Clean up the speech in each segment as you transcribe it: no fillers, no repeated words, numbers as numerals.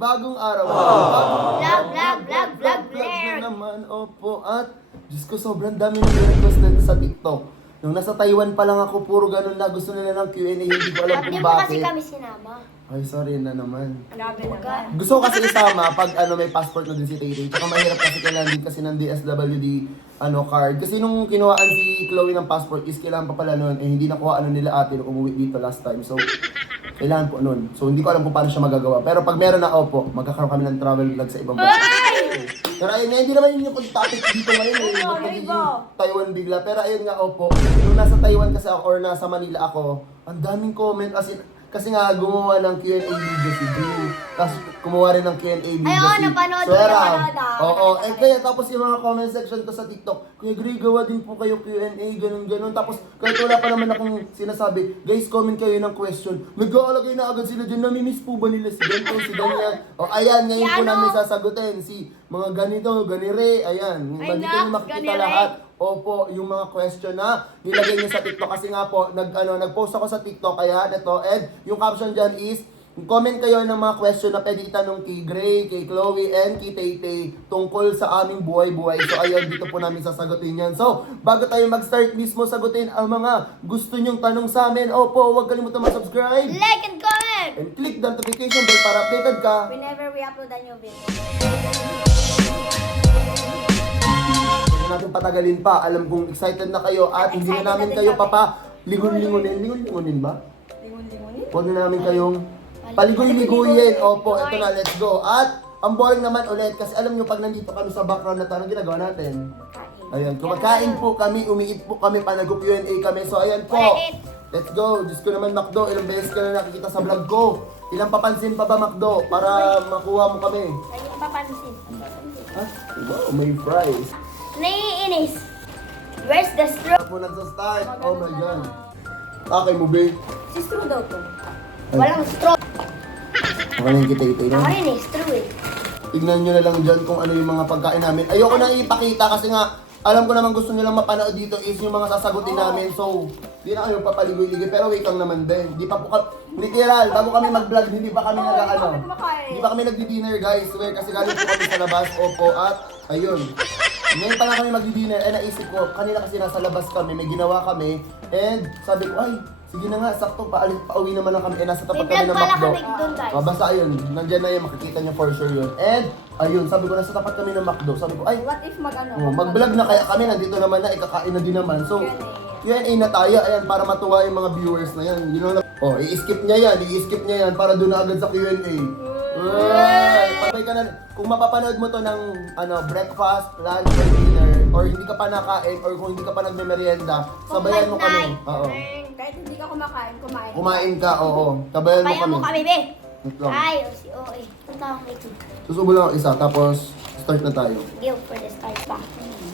bagong araw. Vlog na naman, opo. At, Diyos ko, sobrang dami ng request nito sa TikTok. Nung nasa Taiwan pa lang ako, puro ganun na. Gusto nila ng Q&A, hindi ko alam Hindi kung mo kasi bakit. kami sinama. Ay, sorry na naman. Alaga. Gusto ko kasi isama pag may passport na din si Tay-Tay. Tsaka mahirap kasi kailangan din kasi ng DSWD card. Kasi nung kinuhaan si Chloe ng passport is kailangan pa pala nun. Hindi nakuha nila ate nung umuwi dito last time. So, kailangan po nun. So, hindi ko alam kung paano siya magagawa. Pero pag meron na, opo, magkakaroon kami ng travel vlog sa ibang bansa. Pero ayun nga, hindi naman yun yung topic dito ngayon eh. Magiging Taiwan bigla. Pero ayun nga, opo, nung nasa Taiwan kasi ako or nasa Manila ako, ang daming comment kasi nga gumawa ng Q&A video si Drew. Tapos kumuha rin ng Q&A video Ay, oo, si napanood ko, Swera. napanood ako. Oo, kaya tapos yung mga comment section ko sa TikTok, Kuya Gray, gawa din po kayo Q&A, ganun. Tapos kahit wala pa naman akong sinasabi, guys, comment kayo ng question. Nag-aalagay na agad sila dyan, namimiss po ba nila si ganito, si ganyan? O ayan, ngayon po namin sasagutin si mga ganito, ganire, ayan. Dito nyo makikita ganire. lahat. Opo, yung mga question na nilagay niyo sa TikTok kasi nga po nag-post ako sa TikTok kaya ito and yung caption diyan is comment kayo ng mga question na pwede itanong kay Gray, kay Chloe and kay Tay-Tay tungkol sa aming buhay-buhay. So ayun, dito po namin sasagutin yan. So, bago tayo mag-start mismo sagutin ang mga gusto nyong tanong sa amin, opo, huwag kalimutan mag-subscribe Like and comment! and click the notification bell para updated ka. Whenever we upload a new video. Natin patagalin pa. Alam kong excited na kayo at hindi na namin kayo lingon-lingonin. Lingon-lingonin ba? Lingon-lingonin? Huwag na namin kayong paligoy-ligoyin. Opo, ito na, let's go. At ang boring naman ulit kasi alam nyo pag nandito kami sa background na tanong ginagawa natin. Ayan, kumakain po kami, umiit po kami, panag-Q&A kami. So ayan po. Let's go. Diyos ko naman, Macdo. Ilang beses ka na nakikita sa vlog ko. Ilang papansin pa ba, Macdo? Para makuha mo kami. Ayun papansin. Ha? Wow, may fries. Naiinis. Where's the straw? Ako nagsa-start. Oh my God. Okay mo, babe. Si straw daw to. Ay. Walang straw. Ako na yung kitay-tay Ako na. rin eh, straw eh. Tignan nyo na lang dyan kung ano yung mga pagkain namin. Ayoko na ipakita kasi nga, alam ko naman gusto nilang mapanood dito is yung mga sasagutin namin. So, di na kayo papaligoy-ligoy. Pero wait lang naman din. Di pa po literal, bago kami mag-vlog, hindi pa kami hindi pa kami nagdi-dinner guys. Swear, kasi galing po kami sa labas. Opo, at ayun. Ngayon pa lang kami magdi-dinner, naisip ko, kanina kasi nasa labas kami, may ginawa kami, and sabi ko, ay, sige na nga, sakto, pauwi naman lang kami, nasa tapat kami ng pala McDo. kami doon guys. Basta ayun, nandyan na yun, makikita niyo for sure yun. And, ayun, sabi ko, nasa tapat kami ng McDo, sabi ko, ay, What if mag-vlog na kaya kami, nandito naman na, ikakain na din naman. So, Q&A na tayo, ayan, para matuwa yung mga viewers na yan. You know, i-skip niya yan, para doon na agad sa Q&A. Pabay ka na, kung mapapanood mo to ng breakfast, lunch, or dinner, or hindi ka pa nakain, or kung hindi ka pa nagme-merienda, sabayan mo kami. Oo. Kahit hindi ka kumain. Kumain ka, oo. Sabayan mo Kaya kami. mo kami, be. Wait lang. Ay, o si OA. Punta akong ito. Susubo lang ako isa, tapos start na tayo. Give for the start pa.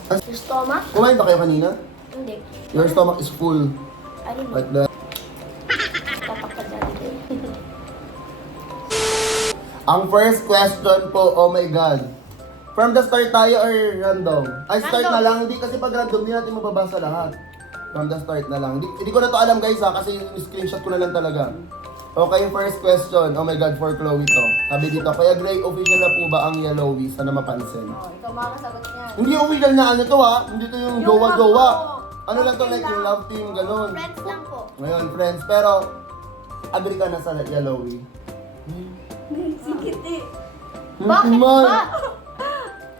Your stomach? Kumain ba kayo kanina? Hindi. Your stomach is full. Ano mo? Like that. Papakadali din. Ang first question po, oh my God. From the start tayo or random? Ay, start na lang. Hindi kasi pag random, hindi natin mababasa lahat. From the start na lang. Hindi ko na to alam guys ha, kasi yung screenshot ko na lang talaga. Okay, first question. Oh my God, for Chloe to. Sabi dito, Kuya Gray, official na po ba ang Yellowy? Sana mapansin. Ikaw makakasagot niyan. Hindi official na ano to ha. Hindi to yung jowa-jowa. Ano lang to, Love like team yung lang. love team, ganun. Friends lang po. Ngayon, friends. Pero, agree ka na sa Yellowy. Sikit eh. Bakit Man. ba?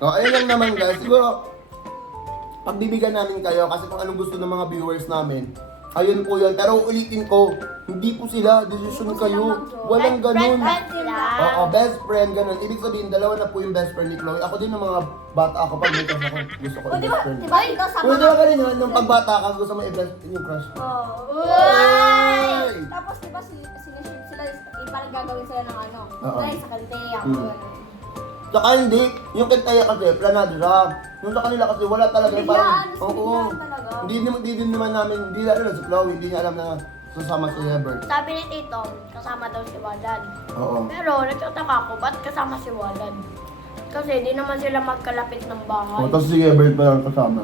Oh, ayun lang naman guys. Siguro, pagbibigyan namin kayo kasi kung anong gusto ng mga viewers namin. Ayun po yun. Pero ulitin ko, hindi po sila, decision kayo. Walang ganun. Friends sila. Oo, best friend, ganun. Ibig sabihin, dalawa na po yung best friend ni Chloe. Ako din ng mga bata ako pag may crush ako. Gusto ko O yung di ba, best friend. di ba ikaw sama Kung di ba ka rin yun, nung pagbata ka, gusto mo i-best yung crush. Oo. Ay! Tapos di ba sila, parang gagawin sila ng ano? Oo. Guys, sa kaliteya. Tsaka hindi, yung kintaya kasi, planado lang. Yung sa kanila kasi wala talaga yung parang, Biglaan, talaga. Hindi din naman namin, hindi lalo na si Chloe, hindi niya alam na susama si Hebert. Sabi ni Tito, kasama daw si Walan. Oo. Pero nagtataka ako, ba't kasama si Walan? Kasi di naman sila magkalapit ng bahay. Oh, tapos si Hebert pa lang kasama.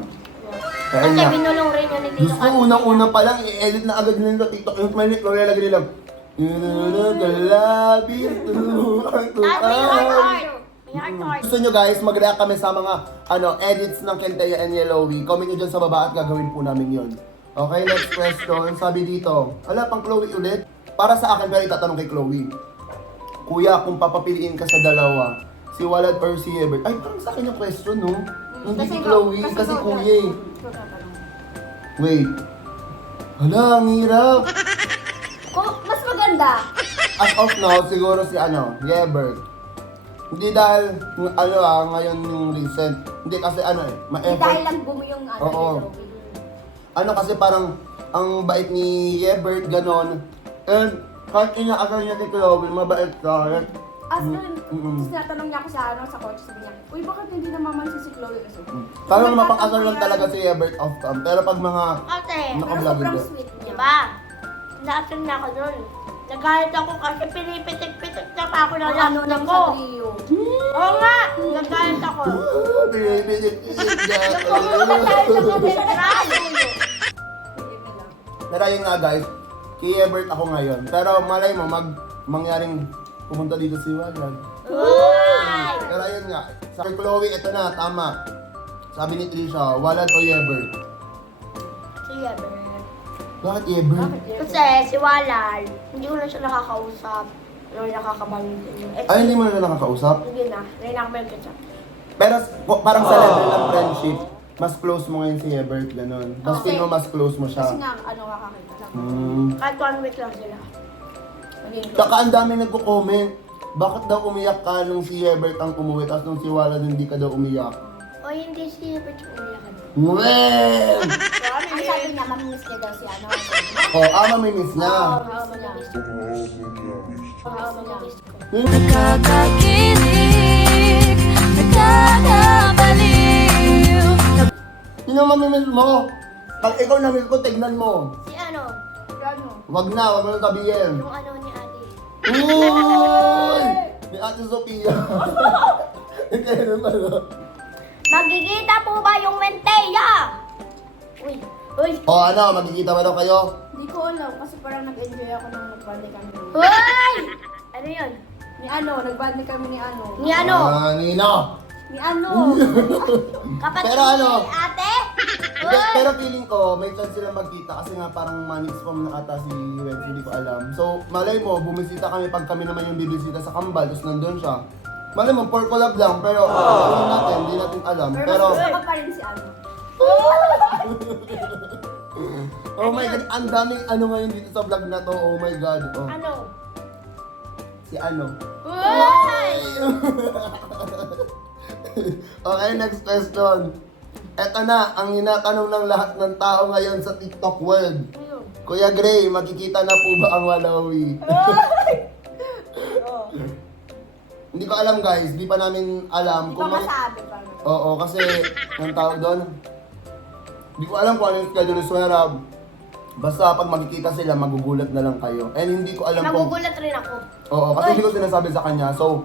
Kaya Kasi nga. binulong rin yun ni Tito. Diyos ko, unang-una pa lang, i-edit na agad nila TikTok. Yung smile ni Chloe, lagay nila, Kalabis, Tapos may heart. May heart. Gusto nyo guys, mag-react kami sa mga edits ng Kenteya and Yellowy. Comment nyo dyan sa baba at gagawin po namin yun. Okay, next question. Sabi dito, pang Chloe ulit? Para sa akin, pero itatanong kay Chloe. Kuya, kung papapiliin ka sa dalawa, si Walad or si Ebert? Ay, parang sa akin yung question, no? Hindi si Chloe, kasi kuya eh. Wait. Hala, ang hirap. Mas maganda. As of now, siguro si Yebert. Hindi dahil, ngayon yung recent. Hindi kasi Hindi ma-effort. dahil lang boom yung Oo. Yellowy. Kasi parang, ang bait ni Yebert, ganon. And, kahit inaasal niya si Chloe, mabait ka. Tapos natanong niya ako sa coach, sabi niya, uy, bakit hindi namamansin si Chloe? Kasi, Parang mapang-asal lang talaga si Yebert off cam. Pero pag mga Ate, pero naka-vlog sobrang ito. sweet niya. diba? Naasan na ako nun. Nagalit ako kasi pinipitik-pitik na pa ako ng Ano last nang ko. sa trio. Oo nga, nagalit ako. Nagalit ako literal. Pero yun nga guys, kay Yebert ako ngayon. Pero malay mo, mangyaring pumunta dito si Walad. Uy! Pero yun nga, sa kay Chloe, ito na, tama. Sabi ni Trisha, Walad o Yebert? Si Yebert. Bakit Yebert? Kasi si Walal, hindi ko na siya nakakausap. Ano nakakabangin. Ay, hindi mo na nakakausap? Hindi na, ngayon ako may ketchup. Pero parang sa level ng friendship, mas close mo ngayon si Yebert, ganun. Mas Okay. feel mo mas close mo siya. Kasi nga, kakakita lang. Kahit 1 week lang sila. Saka ang dami nagko-comment. Bakit daw umiyak ka nung si Yebert ang umuwi, tapos nung si Walad hindi ka daw umiyak? O hindi si Yebert yung umiyakan. Well! Ang sabi niya, mamimiss niya daw si Mamimiss na. Mamamiss ko. Mamamiss ko. Nakakakilig, nakakabaliw. Sino mamimiss mo? Pag ikaw namiss ko, tignan mo. Si ano? Wag na, wag mo nang sabihin. Yung ano ni ate. Uy! Ni Ate Sophia. Hindi naman. Magkikita po ba yung Menteya? Uy! Uy! Magkikita ba daw kayo? Hindi ko alam, kasi parang nag-enjoy ako nang nagbandi kami. Uy! Ano yun? Nagbandi kami ni ano. Ni ano? Nino! Ni ano? Kapatid Pero ano? ni ate? Hindi, Uy! pero feeling ko, may chance sila magkita kasi nga parang manix from na ata si Wedge, hindi ko alam. So, malay mo, bumisita kami pag kami naman yung bibisita sa Kambal, tapos nandun siya. Malay mo, for collab lang, pero hindi natin alam. Pero Pero, mas gusto ko pa rin si ano. oh my God, ang daming ano ngayon dito sa vlog na to, oh my God. Oh, Ano? si ano. Uy! Okay, next question. Eto na, ang hinatanong ng lahat ng tao ngayon sa TikTok world. Ano? Kuya Gray, makikita na po ba ang Walawi? Hindi ko alam guys, di pa namin alam Hindi pa kung masabi pa. Oo, kasi ang tawag doon. Hindi ko alam kung ano yung schedule ni Swerab. Basta pag magkikita sila, magugulat na lang kayo. And hindi ko alam kung... Magugulat rin ako. Oo, kasi hindi ko sinasabi sa kanya. So,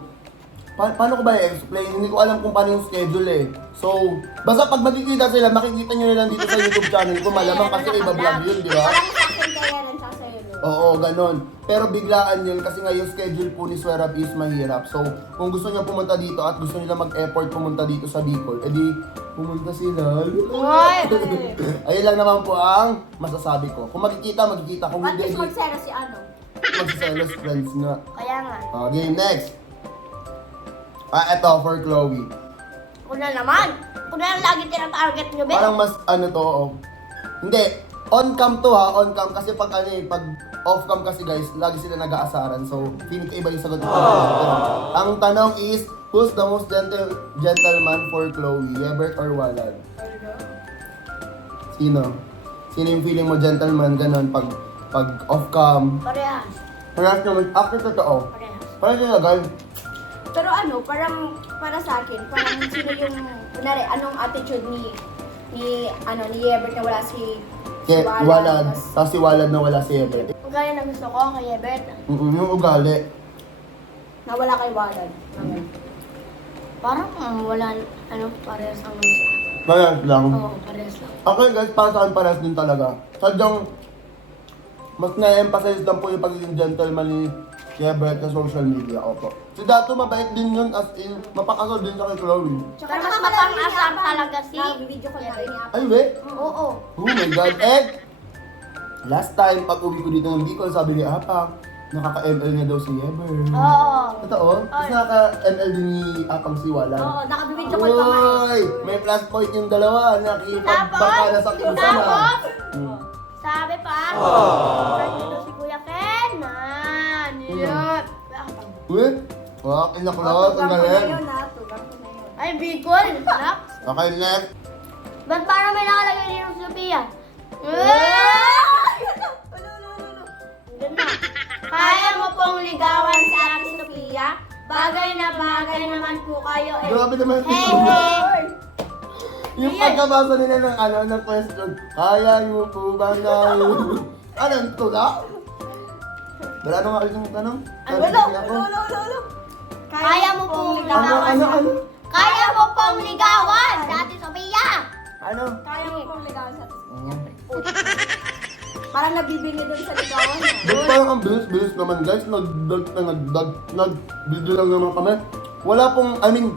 paano ko ba i-explain? Hindi ko alam kung paano yung schedule eh. So, basta pag magkikita sila, makikita nyo na lang dito sa YouTube channel ko. Malamang kasi iba vlog yun, di ba? Parang sa akin kaya rin sa sa'yo. Oo, ganon. Pero biglaan yun kasi nga yung schedule po ni Swerab is mahirap. So, kung gusto niya pumunta dito at gusto nila mag-effort pumunta dito sa Bicol, edi pumunta sila. Uy! Ayun lang naman po ang masasabi ko. Kung magkikita, magkikita. Kung At hindi, least magsera si ano. magsiselos friends nga. Kaya nga. Game next. Eto for Chloe. Ako na naman. Ako na lang lagi tinatarget nyo, be. Parang mas ano to, Hindi. On-cam to ha, on-cam. Kasi pag pag off-cam kasi guys, lagi sila nag-aasaran. So, feeling ko iba yung sagot ko. Ang tanong is, who's the most gentleman for Chloe? Yebert or Walad? Sino? Sino yung feeling mo gentleman, ganon, pag off-cam? Parehas. Parehas naman, after totoo. Parehas. Parehas yung agad. Pero ano, parang para sa akin, parang sino yung, kunwari, anong attitude ni Yebert na wala si Walad. Tapos si Walad na wala si Yebert. Kung gaya na gusto ko kay Yebert, Yung ugali. na wala kay Walad. parang wala, parehas ang siya. Parehas lang. Oo, parehas lang. Okay guys, para sa akin parehas din talaga. Sadyang, mas na-emphasize lang po yung pagiging gentleman ni Yebert sa social media, opo. Si Dato mabait din yun, as in, mapakasal din sa kay Chloe. Pero mas mapang-asar talaga si... Video ko na rin niya. Ay, we! Oo. Oh my God, and last time, pag uwi ko dito ng Bicol, sabi ni Apang, nakaka-ML niya daw si Yebert. Oo. Totoo? Tapos nakaka-ML din ni Apang si Wala. Oo, nakabibidyo ko pa nga eh. Uy! May plus point yung dalawa. Nakipagbaka na sa kinsa na. Tapos, Hmm. sabi pa, friend nito si Kuya Kenan. Yun. Uy! Wow, inakulot. Ang galing. Tugang ko na yun. Ay, Bicol. Anak. Okay, next. Ba't parang may nakalagay din ng Sophia? Ganda. Kaya mo pong ligawan sa Ate Sophia? Bagay na bagay naman po kayo eh. Grabe naman Hey, ito. hey. Yung pagkabasa nila ng question, kaya mo po ba na yun? Ano, ito na? Wala nang ako yung tanong? Ulo. Kaya mo pong ligawan. Ano? Kaya mo pong ligawan sa Ate Sophia? Ano? Kaya mo pong ligawan sa Parang nabibili dun sa ligawan niya. Ba't parang ang bilis-bilis naman guys, nag-video lang naman kami. Wala pong, I mean,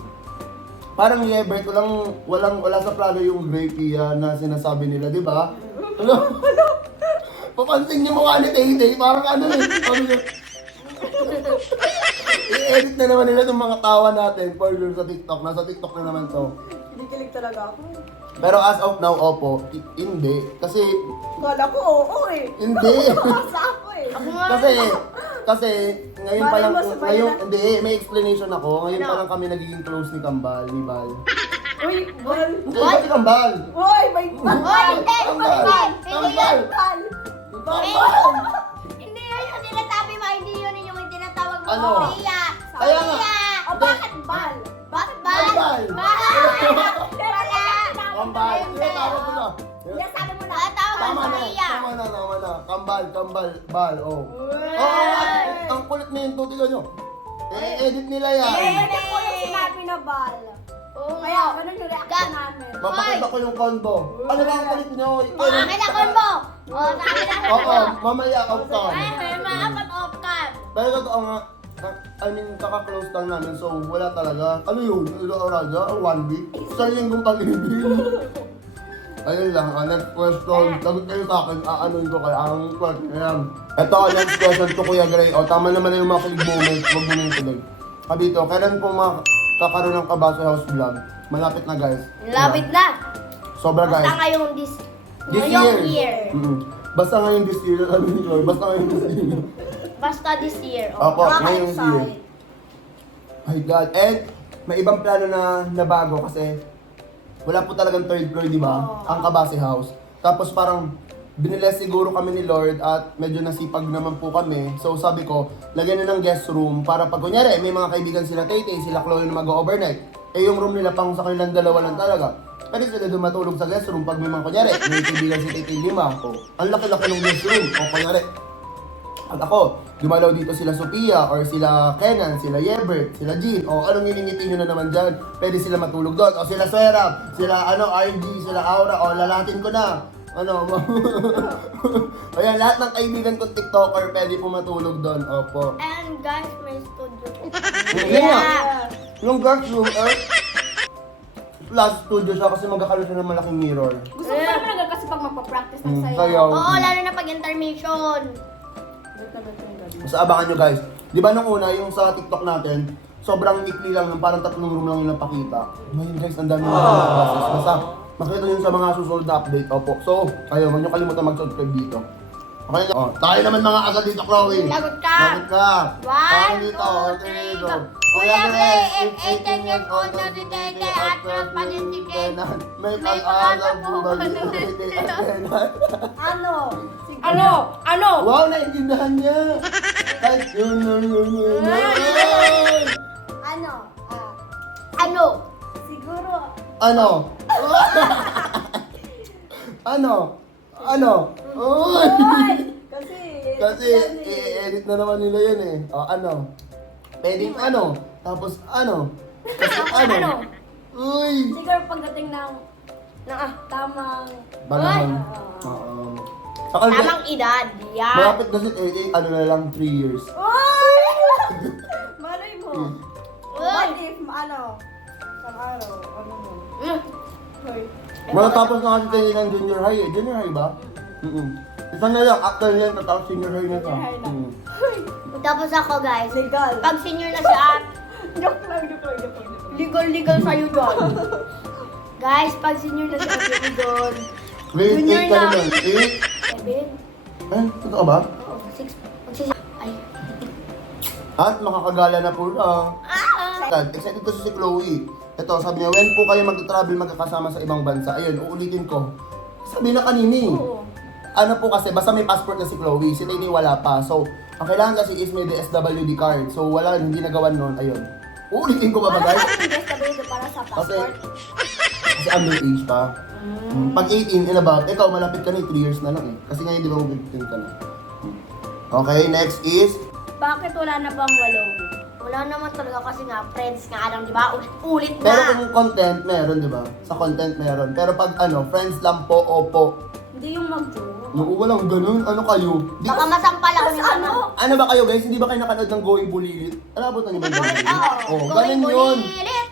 parang Yebert, wala sa plano yung Grey Kia na sinasabi nila, di ba? Ano? Papansin niyo mukha ni Tay-Tay, parang ano eh. Sabi niya, i-edit na naman nila itong mga tawa natin for sure sa TikTok. Nasa TikTok na naman to. Kinikilig talaga ako. Pero as of now, opo, hindi. Kasi, Kala ko oo eh. hindi. Basta ako eh. Kasi, ngayon pa Malay lang, mo, sabay ngayon, na. hindi, may explanation ako. Ngayon Ano? pa lang kami nagiging close ni Kambal, ni Bal. Uy, bal. Hindi, ba si Kambal? Uy, may Hoy, hindi! Kambal! Hindi Kambal! bal. Kambal! Hindi yun yung sinasabi mo, hindi yun yung tinatawag mo. Ano? Sophia! Kaya nga. Sophia! O bakit bal? Bakit ba? Kambal! Wala! Kambal! Sige, tawag mo na. Yan sabi mo na. Tawag mo Tama na, Sophia! tama na. Kambal, Bal, oh. Uy. Oh, ang kulit na yun, tutigan nyo. Edit nila yan. Hindi po yung sinabi na bal. Oo Kaya nga. ganun yung reaction namin. Mapakita ko yung kondo. Ano ba ang kulit nyo? Akin na combo! O, sa akin na Oo, combo! mamaya out time. Ay, may maapat off cam! Pero totoo nga, I mean, kaka-close lang namin, so wala talaga. Ano yun? Araga? 1 week? Isang linggong pag-ibig. Ayun lang, next question. Sagot kayo sa akin, aanuin ko kaya ang question. Ayan. Ito, next question to Kuya Gray. O, tama naman na yung mga kilig moments. Huwag mo nang kilig. Kabito, kailan po makakaroon ng Kabase House vlog? Malapit na guys. Lapit na! Sobra Basta guys. ngayong This ngayong year. Basta ngayon this year. Sabi ni Chloe, basta ngayon this year. Basta this year. Opo, ngayong year. Nakaka-excite. My God. And may ibang plano na bago kasi wala po talagang third floor, di ba? Oo. Ang Kabase House. Tapos parang biniles siguro kami ni Lord at medyo nasipag naman po kami. So sabi ko, lagyan na ng guest room para pag kunyari may mga kaibigan sila Tay-Tay, sila Chloe na mag-overnight. Eh yung room nila pang sa kanilang dalawa lang talaga. Pwede sila doon matulog sa guest room pag may mga kunyari, may kaibigan si Tay-Tay 5. O, ang laki-laki ng guest room. O kunyari, at ako, dumalaw dito sila Sophia, or sila Kenan, sila Yebert, sila Jean, o anong iningiti nyo na naman dyan, pwede sila matulog doon, o sila Serap, sila RG, sila Aura, o lalatin ko na, ayan, lahat ng kaibigan kong TikToker, pwede po matulog doon, opo. And guys, may studio. Yun nga, yung guest room, plus studio siya kasi magkakaroon siya ng malaking mirror. Gusto ko pa naman kasi pag magpa-practice ng sayo. Sayaw. Oo, lalo na pag intermission. Basta abangan nyo guys. Di ba nung una, yung sa TikTok natin, sobrang ikli lang, parang 3 room lang yung napakita. Ngayon guys, ang dami mga classes. Basta makita nyo sa mga susunod na update. Opo. So, ayaw, huwag nyo kalimutan mag-subscribe dito. Okay na. Oh, tayo naman mga asal dito, Chloe. Lagot ka. Lagot ka. Tayo 1, dito. 2, 3, go. Kuya Gray, 18 years old na si Tete at transparent si Ken. May May pag-asa pag-asa po po ba ba dito? Ano? Ano? Wow, naintindihan niya. Kahit yun. Ano? Ano? Siguro, Ano? Ano? Uy! Ay! Kasi, Kasi yan eh. i-edit na naman nila yun eh. O, ano? Pwedeng ano? Tapos ano? Kasi ano? Uy! Siguro pagdating ng tamang Banahon. Ay. Oo. Saka, Tamang edad. Yan. malapit na si Tay, ano na lang, 3 years. Uy! Malay mo. Uy! What if, ano, isang araw, ano mo? Hoy. Matatapos na kasi tayo ng junior high eh. Junior high ba? Isa na lang, after yan, tatapos senior high na siya. Senior high na. Tapos ako guys, Legal. pag senior na si Ate, Joke lang. legal sa'yo dyan. Guys, pag senior na si Ate Lidon, Grade Junior 8 ka na. naman. 8? 7, Eh, totoo ba? 6, ay. At makakagala na po lang. Ah! Excited kasi si Chloe. Ito, sabi niya, when po kayo mag-travel magkakasama sa ibang bansa? Ayun, uulitin ko. Sabi na kanini. Oo. Ano po kasi, basta may passport na si Chloe, si Tini wala pa. So, ang kailangan kasi is may DSWD card. So, wala, hindi nagawan nun. Ayun. Uulitin ko ba ba, Para guys? sa DSWD para sa passport. Kasi underage pa. Pag 18 and about, ikaw malapit ka na 3 years na lang eh. Kasi ngayon di ba 15 ka na. Okay, next is, Bakit wala na bang walong? Wala naman talaga kasi nga, friends nga lang, di ba? Ulit pero na. kung content, meron di ba? Sa content meron. Pero pag ano, friends lang po, opo. Hindi yung mag-joke. Naku, walang ganun. Ano kayo? Di Baka masampal ako Tapos ni ano? Mama. Ano ba kayo guys? Hindi ba kayo nakanood ng Going Bulilit? Alabot na niyo ba yung Going Bulilit? Oo. Oh, ganun yun. Bulilit.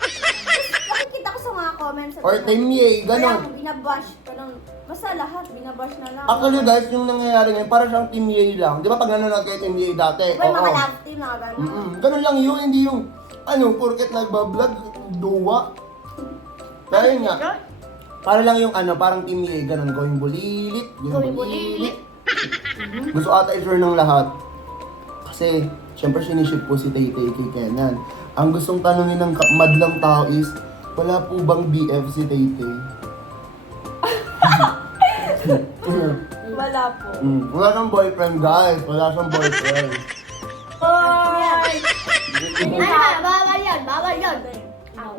Nakikita ko sa mga comments. Or Temye, ganun. Parang binabash. Parang, basta lahat, binabash na lang. Actually guys, yung nangyayari ngayon, parang siyang Team Yay lang. Di ba pag nanonood kayo Team Yay dati? Diba yung mga Oo. love team na gano'n? Ganun lang yun, hindi yung, ano, porket nagbablog, duwa. Kaya yun nga, para lang yung ano, parang Team Yay, ganun, going bulilit, Going bulilit. Gusto ata i-share ng lahat. Kasi, syempre siniship po si Tay Tay kay Kenan. Ang gustong tanongin ng madlang tao is, wala po bang BF si Tay Tay? Wala po. Wala siyang boyfriend guys, wala siyang boyfriend. Oy! Ano ba? Bawal yan, bawal yan. Ow.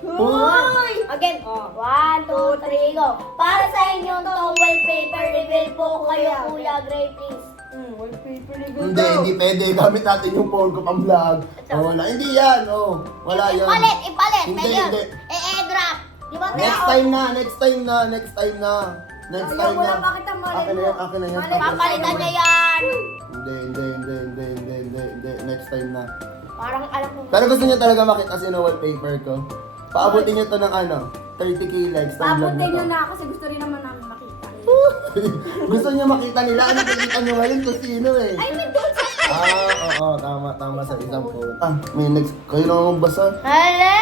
Hoy! Again, 1, 2, 3, go. Para sa inyong tong wallpaper, reveal po kayo, Kuya Gray, please. Wallpaper ni Hindi pwede. Gamit natin yung phone ko pang vlog. Oh, wala. Hindi yan, oh. Wala yan. Ipalit, Hindi, pwede yun. hindi. I-airdrop. Di ba? Next time na. Next time na. Next Ayaw time mo na. lang, bakit ang malay Akin na mo? yan, akin na yan. Malay mo. Papalitan niya yan. Hindi. Next time na. Parang alam ko. Pero gusto niya talaga makita si no wallpaper ko. Paabutin niyo to ng ano, 30k likes ng vlog Pabutin nyo na na kasi gusto rin naman namin makita. to. Gusto niya makita nila. Ano makita niyo ngayon kung sino eh. Ay, may doon sa... Oo, tama sa isang phone. May next. Kayo na magbasa. Hala!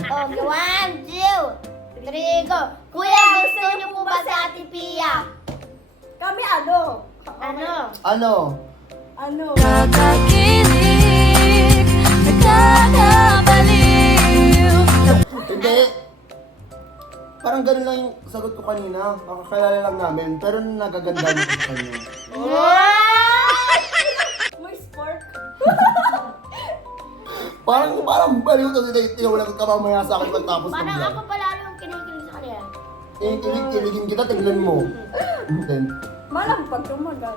Okay, 1, 2, 3, go. Kuya, gusto niyo po ba si Ate Pia? Kami ano? Ano? Ano? Kakakilig, nakakabaliw. Hindi. Parang ganun lang yung sagot ko kanina. Makakilala lang namin. Pero nagaganda mo sa kanya. May spark. Parang baliw to si Date. Wala kang kamamaya sa akin pagtapos ng Parang vlog. ako pala yung kinikilig sa kanila. Kiligin kita, tingnan mo. Then, Malang pag tumagal.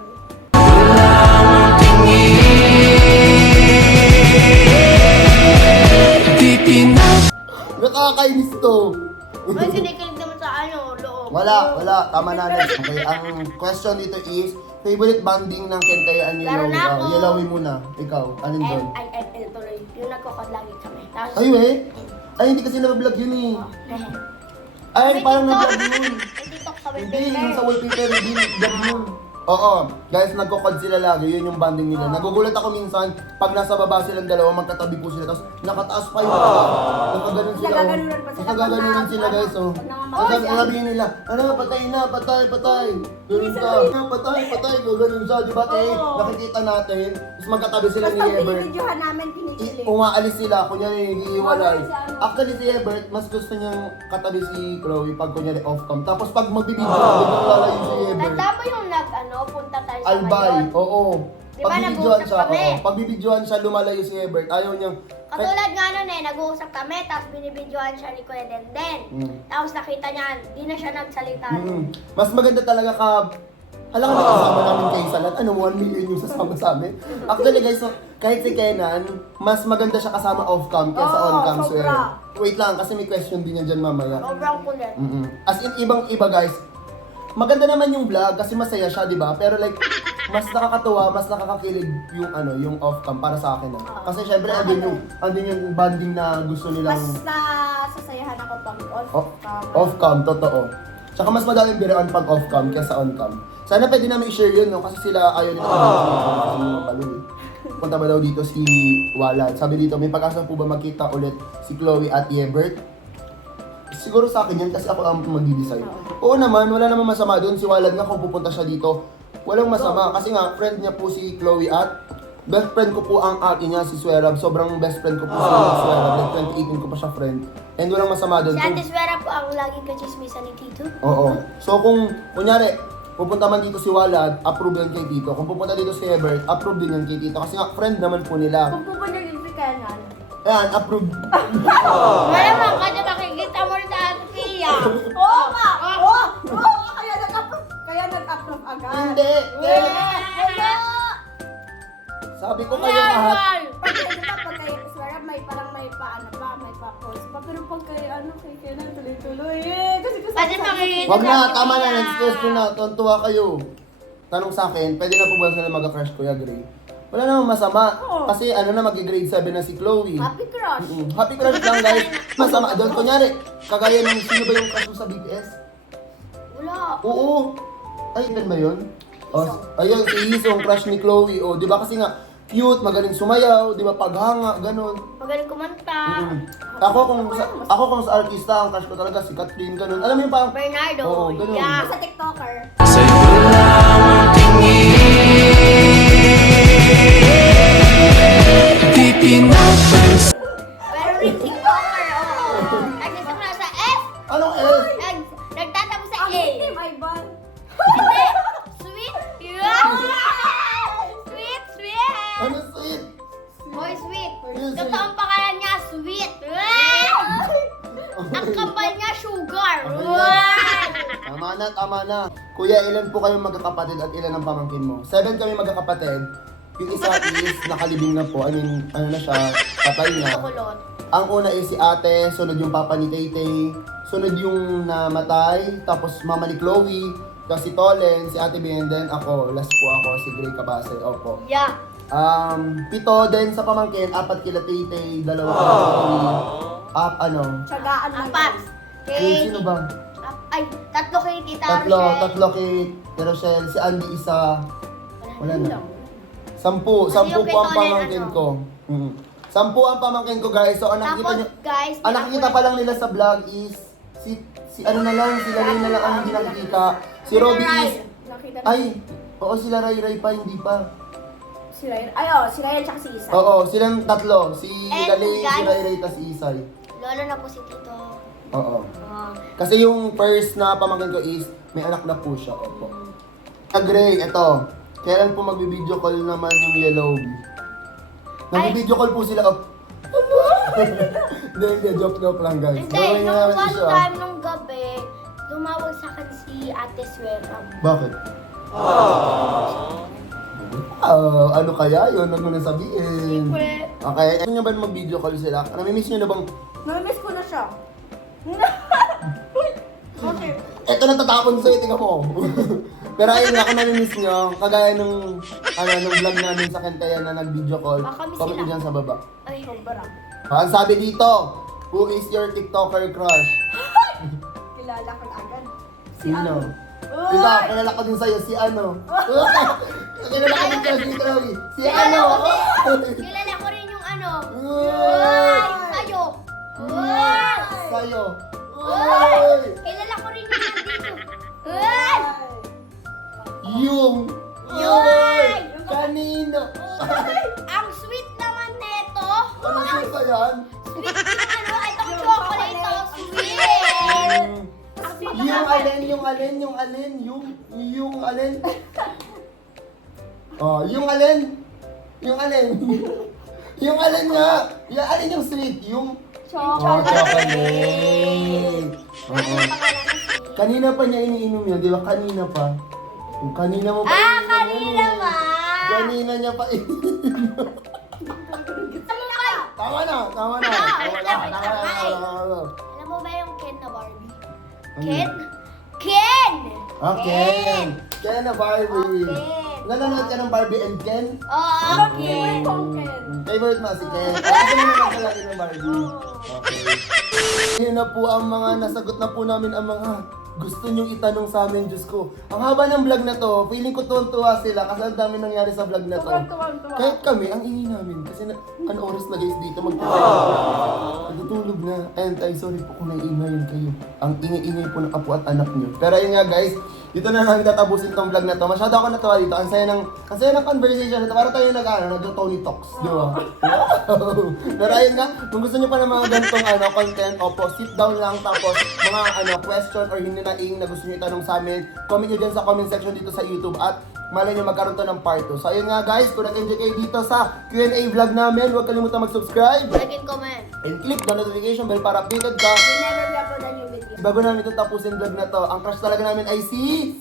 nakakainis to. May kinikilig naman sa loob. Wala. Tama na next. Okay, ang question dito is, favorite banding ng Kentayan Laro Yellow. na ako. Yellowin muna. Ikaw, alin doon? L tuloy. Yung nagkukod lagi kami. Tapos, Ay, we? Ay, hindi kasi nabablog yun eh. Ay, May parang TikTok. nablog yun. May TikTok sa Hindi, wallpaper. yung sa wallpaper, hindi vlog yun. Oo, guys, nagkukod sila lagi, yun yung banding nila. Nagugulat ako minsan, pag nasa baba silang dalawa, magkatabi po sila, tapos nakataas pa yung nakaganon sila. Nagaganunan pa sila. Nakaganunan sila, guys, oh. Pag nangangamoy siya. Sabihin nila, ano, patay na, patay. Ganun ka, patay, ganun siya, di ba, te? Oo. Nakikita natin, tapos magkatabi sila Tapos ni pag Ebert. binibidyohan namin, kinikilig. Umaalis sila, kunyari hihiwalay. Wala si ano. Actually si Ebert, mas gusto niyang katabi si Chloe pag kunyari off-cam. Tapos pag magbibideo, biglang lalayo si Ebert. Tanda mo yung punta tayo sa Albay, Mayon? oo. Di ba Pagbibidyohan nag-uusap siya, kami? oo. Pagbibidyohan siya, lumalayo si Ebert. Ayaw niyang... Katulad nga nun nag-uusap kami, tapos binibidyohan siya ni Kuya Denden. Tapos nakita niya, di na siya nagsalita. Mas maganda talaga ka... Alam ko kasama namin kay Salat. Ano, 1 million yung sasama sa amin. Actually guys, so, kahit si Kenan, mas maganda siya kasama off-cam kaysa Oo, on-cam. sobra. Wait lang, kasi may question din yan dyan mamaya. Sobrang kulit. As in, ibang-iba guys. maganda naman yung vlog kasi masaya siya, di ba? Pero like, mas nakakatuwa, mas nakakakilig yung yung off-cam para sa akin. Kasi syempre, andun yung bonding na gusto nilang Mas nasasayahan ako pag off-cam. off-cam, totoo. Tsaka mas madaming biruan pag off-cam kaysa on-cam. Sana pwede namin i-share yun, no? Kasi sila ayaw nila kasi punta ba daw dito si Walad. Sabi dito, may pag-asa po ba magkita ulit si Chloe at Yebert? Siguro sa akin yan kasi ako ang mag-design. Oo naman, wala namang masama doon. Si Walad nga kung pupunta siya dito, walang masama. Kasi nga, friend niya po si Chloe at best friend ko po ang ate niya, si Swerab. Sobrang best friend ko po si Swerab. Like 2018 ko pa siya friend. And walang masama doon. Si Ate Swera po ang laging kachismisan ni Tito. Oo. So kung, kunyari, pupunta man dito si Walad, approve yan kay Tito. Kung pupunta dito si Hebert, approve din yan kay Tito. Kasi nga, friend naman po nila. Kung pupunta dito si Kenan. Ayan, approve. Wala mo, kasi makikita mo rin sa Ate Pia. Oo nga! Oo! Kaya nag-approve agad. Hindi! Wala! Sabi ko kayo lahat. Pag kay Swerab, may parang may paano pa, may pa-post pa. Pero pag kay kay Kenan, tuloy-tuloy eh. Kasi makikita Wag sa na, Ate tama Pia. na, next question na. Tuwa kayo. Tanong sa akin, pwede na po ba sila mag-crush Kuya Gray? Wala namang masama. Oo. Kasi mag-grade 7 na si Chloe. Happy crush. Happy crush lang guys. Masama doon. Kunyari, kagaya ng sino ba yung crush mo sa BTS? Wala. Oo. Ay, ilan ba yun? Oh, ayun, si Isong, crush ni Chloe. O, di ba kasi nga, cute, magaling sumayaw, di ba, paghanga, ganun. Magaling kumanta. Ako kung sa artista, ang crush ko talaga si Catherine, ganun. Alam mo yung parang, Bernardo. Oo, ganun. Yeah. Sa TikToker. Pero rin TikToker, oo. Nagsisimula sa F. anong S? Nagtatapos sa A. Team Ivan. Hindi. Sweet. Yeah. Sweet, sweet. Ano sweet? Boy, sweet. Yes, Totoong pangalan niya, sweet. Ang kapal niya, sugar. Tama na. Kuya, ilan po kayong magkakapatid at ilan ang pamangkin mo? 7 kami magkakapatid. Yung isa is nakalibing na po. I mean, ano na siya, patay na. Chocolate. Ang una is si ate, sunod yung papa ni Tay-Tay, sunod yung namatay, tapos mama ni Chloe, tapos si Tolen, si ate Ben, then ako, last po ako, si Gray Cabase, opo. Yeah. 7 din sa pamangkin, 4 kila Tay-Tay, 2 kila Chloe, Tsagaan lang. Apat. sino ba? Ay, 3 kay Tita Rochelle. Tatlo kay Rochelle, si Andy isa, wala na. 10 po Ano yung po ang kay Tolen, pamangkin ano? ko. 10 ang pamangkin ko guys, so ang nakikita Tapos, nyo, guys, ang nakikita pa lang nila sa vlog is si ano na lang, sila Ray na lang ang hindi nakikita. Si Robby is, Nakita na. ay, oo sila Ray pa, hindi pa. Si Ryan. Ay, oh, si Ryan tsaka si Isa. Oo, silang tatlo, si And Lalay, si guys- Ray tas si Isay. Lolo na po si Tito. Oo. Ah. Kasi yung first na pamangkin ko is, may anak na po siya, opo. Gray, eto. Kailan po magbi-video call naman yung Yellow? Nag-video call po sila, Hindi, joke lang guys. Hindi, Gawin nyo nung namin one isa. time nung gabi, tumawag sa akin si Ate Swera. Bakit? Ano kaya yun? Ano na sabihin? Secret. Okay, ano nyo ba mag-video call sila? Namimiss nyo na bang... Namimiss ko na siya. Okay. Eto natatapon sa'yo, tingnan mo. Pero ayun nga, kung namimiss nyo, kagaya nung vlog namin sa Kentayan na nag-video call, Baka miss comment nyo sila. dyan sa baba. Ay, Sobra. Ang sabi dito, who is your TikToker crush? Kilala ko agad. Sino? Uy! Ikaw, kilala ko din sa'yo, si ano? Kilala ko din sa'yo, si Chloe. Si ano? kilala ko rin yung ano. Uy! Sayo. Uy! Sa'yo. Uy! Kilala ko rin yung nandito. Uy! Yung. Yun! Kanino? Ang sweet naman neto. Ano sa'yo yan? Sweet yung ano, itong chocolate, oh, sweet. Ang sweet Yung naman. alin. Oh, yung alin. Yung alin nga. Yung alin yung sweet. Yung... Oh, chocolate. Oo. Kanina pa niya iniinom yun, di ba? Kanina pa. Yung kanina mo pa iniinom Kanina yun, eh. ba? Kanina niya pa iniinom. Tama na. Tama na. Alam mo ba yung Ken na Barbie? Ken? Ken. Ken na Barbie. Ken. Nanonood ka ng Barbie and Ken? Oo, Favorite Ken. kong Ken. Favorite mo si Ken. Kasi mo naman kalaki ng Barbie. Okay. Yun na po ang mga nasagot na po namin ang mga gusto nyong itanong sa amin, Diyos ko. Ang haba ng vlog na to, feeling ko tuwan-tuwa sila kasi ang dami nangyari sa vlog na to. Sobrang tuwang-tuwa. Kahit kami, ang ingay namin kasi ano oras na guys dito Natutulog na. And I'm sorry po kung naiingayin kayo. Ang ingay-ingay po ng apo at anak nyo. Pero yun nga guys, dito na namin tatapusin tong vlog na to. Masyado ako natuwa dito. Ang saya ng conversation ito. Para tayo nag-Tony Talks. Di ba? Wow. Pero ayun nga, kung gusto nyo pa ng mga ganitong content, opo, sit down lang tapos mga question or hindi na gusto nyo itanong sa amin, comment nyo dyan sa comment section dito sa YouTube at malay nyo magkaroon to ng part 2. So ayun nga guys, kung nag-enjoy kayo dito sa Q&A vlog namin, huwag kalimutan mag-subscribe Like and comment. and click the notification bell para updated ka Whenever we upload a new video. bago namin ito tapusin vlog na to. Ang crush talaga namin ay si